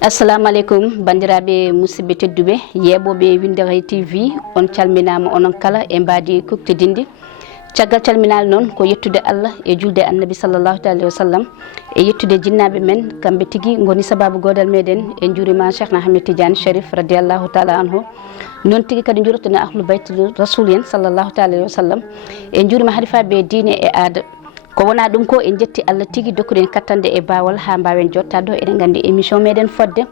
Assalamu alaikum bandiraɓe musidɓe tedduɓe yeɓoɓe Winndere-tv on calminama onon kala e mbadi kuktidinde caggal calminal noon ko yettude Allah e julde annabi sallallahu alayhi wa sallam e yettude jinnaɓe men kamɓe tigui goni sababu godal meɗen e juurima Cheikh Ahmed Tidiane Sharif radiallahu taala anhu non tigui kadi juurotene ahlu baytul rasul en sallallahu alayhi wa sallam e juurima halifaɓe diine e aada ko wona ɗum ko en jetti Allah tigui dokkuɗen kattande e bawal ha mbawen jottade eɗen gandi émission meɗen fodde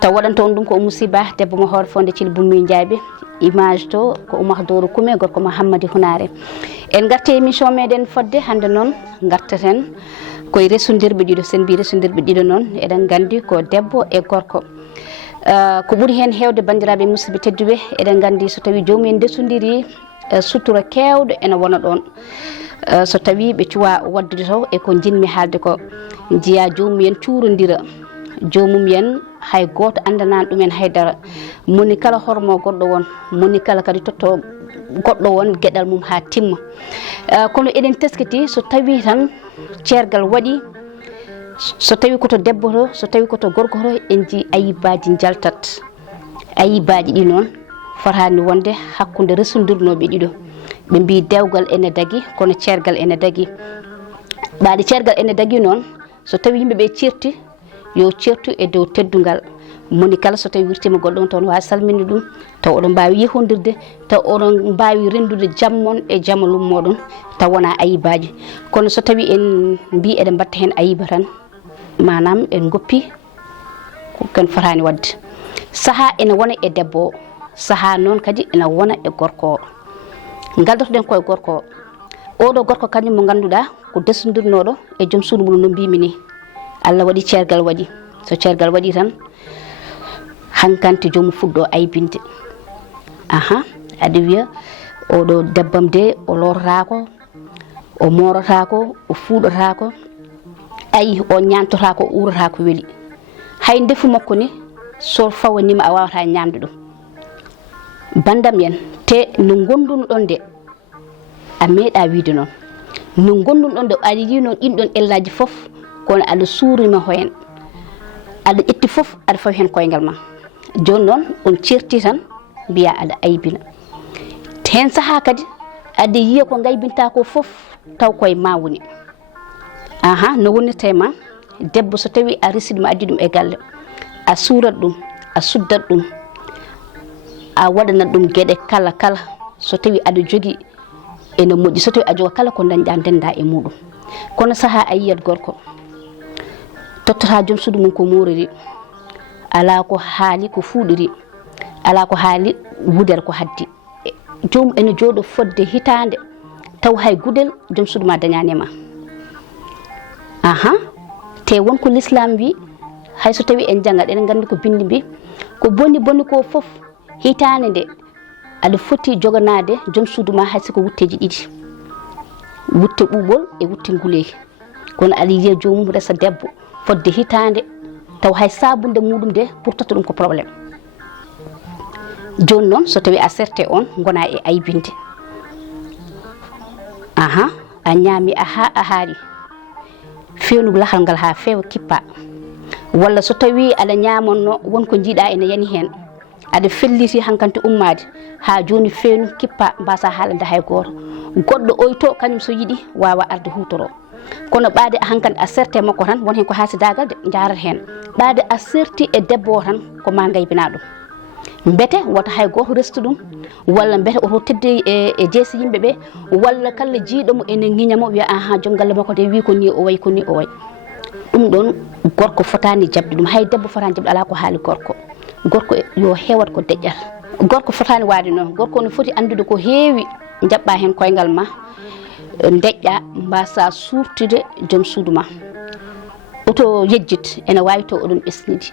taw waɗanta on ɗum ko Oumou Siba debbo mo hoore fonde Thily Bummi Ndiaye image to ko Oumar Doro Kume gorko Mouhammadi Hunare en garte émission meɗen fodde hande noon gartaten koye resudirɓe ɗiɗo sen mbi resudirɓe ɗiɗo noon eɗen gandi ko debbo e gorko ko ɓuuri hen hewde bandiraɓe musidɓe tedduɓe eɗen gandi so tawi jomumen desodiri sutura kewɗo ene wona ɗon so tawi ɓe cuwa waddude taw e ko jinmi haalde ko jiya jomumen cuurodira jomum yen hay goto andanani ɗumen haydara moni kala hormo goɗɗo won moni kala kadi totto goɗɗo won gueɗal mum ha timma kono eɗen teskiti so tawi tan ceergal waɗi so tawi koto debbo to so tawi koto gorko to en ji ayibaji jaltat ayibaji ɗi noon fotani wonde hakkude resodirnoɓe ɗiɗo ɓe mbi dewgal ene dagui kono ceergal ene dagui ɓaade ceergal ene dagui noon so tawi yimɓeɓe certi yo certu e dow teddugal moni kala so tawi wirtima goɗɗo on taw ne wawi salminde ɗum taw oɗon mbawi yehodirde taw oɗon mbawi rendude jammon e jamalum moɗon taw wona ayibaji kono so tawi en mbi eɗen batta hen ayiba tan manam en goppi ken fotani wadde saaha ene wona e debbo o saaha noon kadi ene wona e gorko o galdotoɗen koye gorko o oɗo gorko kañum mo ganduɗa ko desodirnoɗo e joom suudu mum no mbimi ni Allah waɗi ceergal waɗi so ceergal waɗi tan hankkante jomum fuɗɗo aybinde aɗa wiya oɗo debbam de o lorotako o morotako o fuɗotako ayi o ñantotako o urotako weeli hay ndefu makko ni so fawanima a wawata ñamde ɗum bandam yen te no gonduno ɗon de a meeɗa wiide noon no gonduno ɗon de aɗa yi noon ɗinɗon ellaji foof kono aɗa suurima hoyen aɗa ƴetti foof aɗa fawi hen koyngal ma joni noon on certi tan mbiya aɗa aybina hen saaha kadi aɗa yiya ko gaybinta ko foof taw koye ma woni no wonirta ma debbo so tawi a resiɗuma addi ɗum e galle a suurat ɗum a suddat ɗum a waɗanat ɗum gueɗe kala kala so tawi aɗa jogui ene moƴƴi so tawi a joga kala ko dañɗa ndenda e muɗum kono saaha a yiyat gorko tottata joom suudu mum ko moriri ala ko haali ko fuɗiri ala ko haali wudere ko haddi joomum ene jooɗo fodde hitande taw hay gudel joom suudu ma dañanima te wonko l'islam wi hay so tawi en janggat eɗen gandi ko bindi mbi ko bonni bonni ko foof hitande nde aɗa foti joganade joom suudu ma hay siko wutteji ɗiɗi wutte ɓuuɓol e wutte nguleyki kono aɗa yiya joomum resa debbo fodde hitande taw hay sabunde muɗum de pour totta ɗum ko probléme joni noon so tawi a serte on gona e aybinde a ñaami a haari fewnugo lahal ngal ha feewa kippa walla so tawi aɗa ñamanno wonko jiiɗa ene yani hen aɗa felliti hankkante ummade ha joni feewnu kippa mbasa haalande hay goto goɗɗo oyto kañum so yiiɗi wawa arde hutoro kono ɓaade hankkandi a serte makko tan won hen ko haasidagal de jarat hen ɓaade a serti e debbo o tan ko ma gaybina ɗum beete wota hay goto restu ɗum walla beete oto tedde e jeesi yimɓeɓe walla kala jiiɗomo ene guiñamo wiya joom galle makko de wi ko ni o way ko ni o way ɗum ɗon gorko fotani jabde ɗum hay debbo fotani jabde ala ko haali gorko yo hewat ko deƴƴata gorko fotani waade noon gorko no foti andude ko heewi jaɓɓa hen koyngal ma deƴƴa mbasa surtude joom suudu ma oto yejjit ene wawi taw oɗon ɓesnidi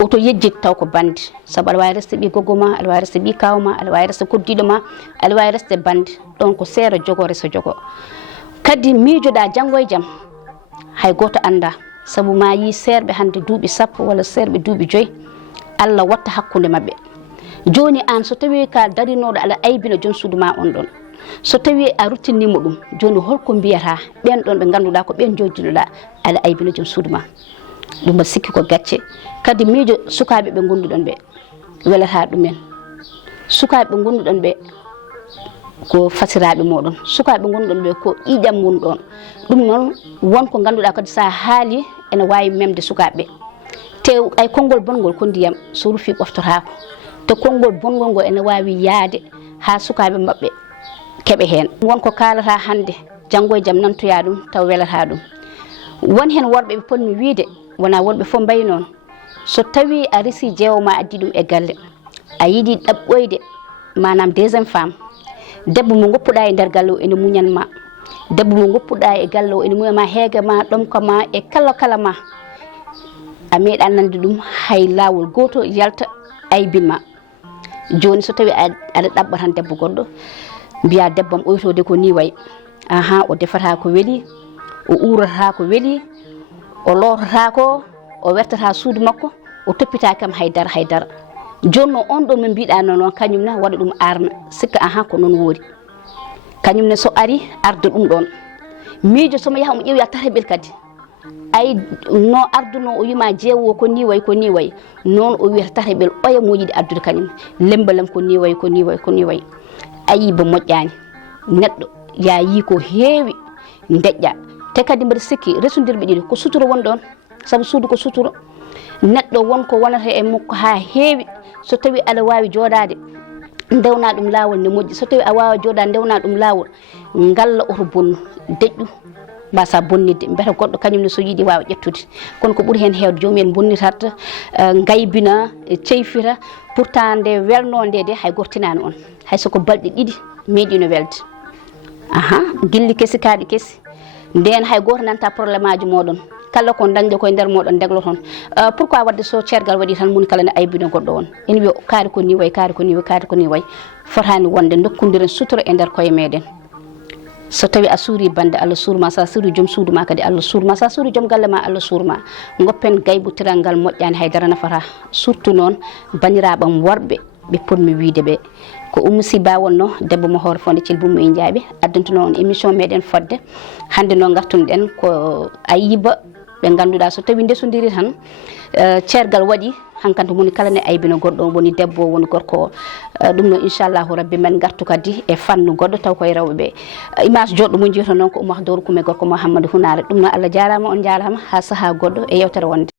oto yejjit taw ko bande saabu aɗa wawi reste ɓi goggo ma aɗa wawi reste ɓi kaw ma aɗa wawi reste koddiɗo ma aɗa wawi reste bande ɗon ko seera jogo reso jogo kadi miijoɗa janggo e jaam hay goto anda saabu ma yi serɓe hande duuɓi sappo walla serɓe duuɓi 5 Allah watta hakkude mabɓe joni an so tawi ka darinoɗo aɗa aybina joom suudu ma on ɗon so tawi a ruttinimo ɗum joni holko mbiyata ɓen ɗon ɓe ganduɗa ko ɓen jojjunoɗa aɗa aybina joom suudu ma ɗum mbaɗa sikki ko gacce kadi miijo sukaɓe ɓe gonduɗon ɓe welata ɗumen sukaɓe ɓe gonduɗon ɓe ko fasiraɓe moɗon sukaɓe gonduɗon ɓe ko ƴiƴam mum ɗon ɗum noon wonko ganduɗa kadi sa haali ene wawi memde sukaɓe te ay konngol bongol ko ndiyam so rufi ɓoftotako te konngol bongol ngol ene wawi yaade ha sukaɓe mabɓe keɓe hen wonko kalata hande janggo e jaam nantoya ɗum taw welata ɗum won hen worɓe ɓe ponmi wiide wona wonɓe fof mbayi noon so tawi a resi jeewoma addi ɗum e galle a yiiɗi ɗaɓɓoyde manam deuxiéme femme debbo mo goppuɗa e nder galle o ene muñanma debbo mo goppuɗa e galle o ene muñanma heege ma ɗomka ma e kala ma a meeɗa nande ɗum hay laawol goto yalta aybinma joni so tawi aɗa ɗaɓɓa tan debbo goɗɗo mbiya debbam oytode ko ni way o defata ko weeli o uurata ko weeli o lotata ko o wertata suudu makko o toppita kam haydara joni no on ɗo min mbiɗa noon kañum ne waɗa ɗum arna sikka ko noon woori kañum ne so ari arde ɗum ɗon miijo somo yaha mo ƴeewi tareɓel kadi ay no arduno o yima jeewo ko ni way noon o wiyata tareɓel oya mo yiɗi addude kañum lembalam ko ni way ayi ba moƴƴani neɗɗo ya yi ko heewi deƴƴa te kadi mbiɗa sikki resudirɓe ɗiɗi ko sutura woni ɗon saabu suudu ko sutura neɗɗo wonko wonata e makko ha heewi so tawi aɗa wawi jooɗade ndewna ɗum laawol ne moƴƴi so tawi a wawa jooɗade ndewna ɗum laawol ngalla oto bonnu deƴƴu mbasa bonnidde mbete goɗɗo kañum ne so yiiɗi wawa ƴettude kono ko ɓuuri hen hewde jomumen bonnitarta gaybina ceyfita pourtant nde welnode de hay gortinani on hay soko balɗe ɗiɗi meeɗino welde gilli kesi kaaɗi kesi nden hay goto nanta probléme aji moɗon kala ko dañde koye nder moɗon deglo toon pourquoi wadde so ceergal waɗi tan moni kala ne aybino goɗɗo on ene wiya kaari ko ni way fotani wonde dokkodiren sutura e nder koye meɗen so tawi a suuri bande Allah suurma sa suuri joom suudu ma kadi Allah suurma sa suuri joom galle ma Allah suurma goppen gaybutiral ngal moƴƴani haydara nafata surtout noon baniraɓam worɓe ɓe ponmi wiide ɓe ko Oumou Ba wonno debbo mo hoore Fodde Thilbou e Ndiaye addantuno on émission meɗen Fodde hande noon gartunoɗen ko ayiba ɓe ganduɗa so tawi ndesodiri tan ceergal waɗi hankkadi moni kala ne aybino goɗɗo woni debbo woni gorko ɗum noon inchallahu rabbi men gartu kadi e fannu goɗɗo taw koye rewɓe image joɗɗo mo jiito noon ko Oumou dowru kume gorko Mouhamadou Hunare ɗum noon Allah jarama on jarama ha saaha goɗɗo e yewtere wonde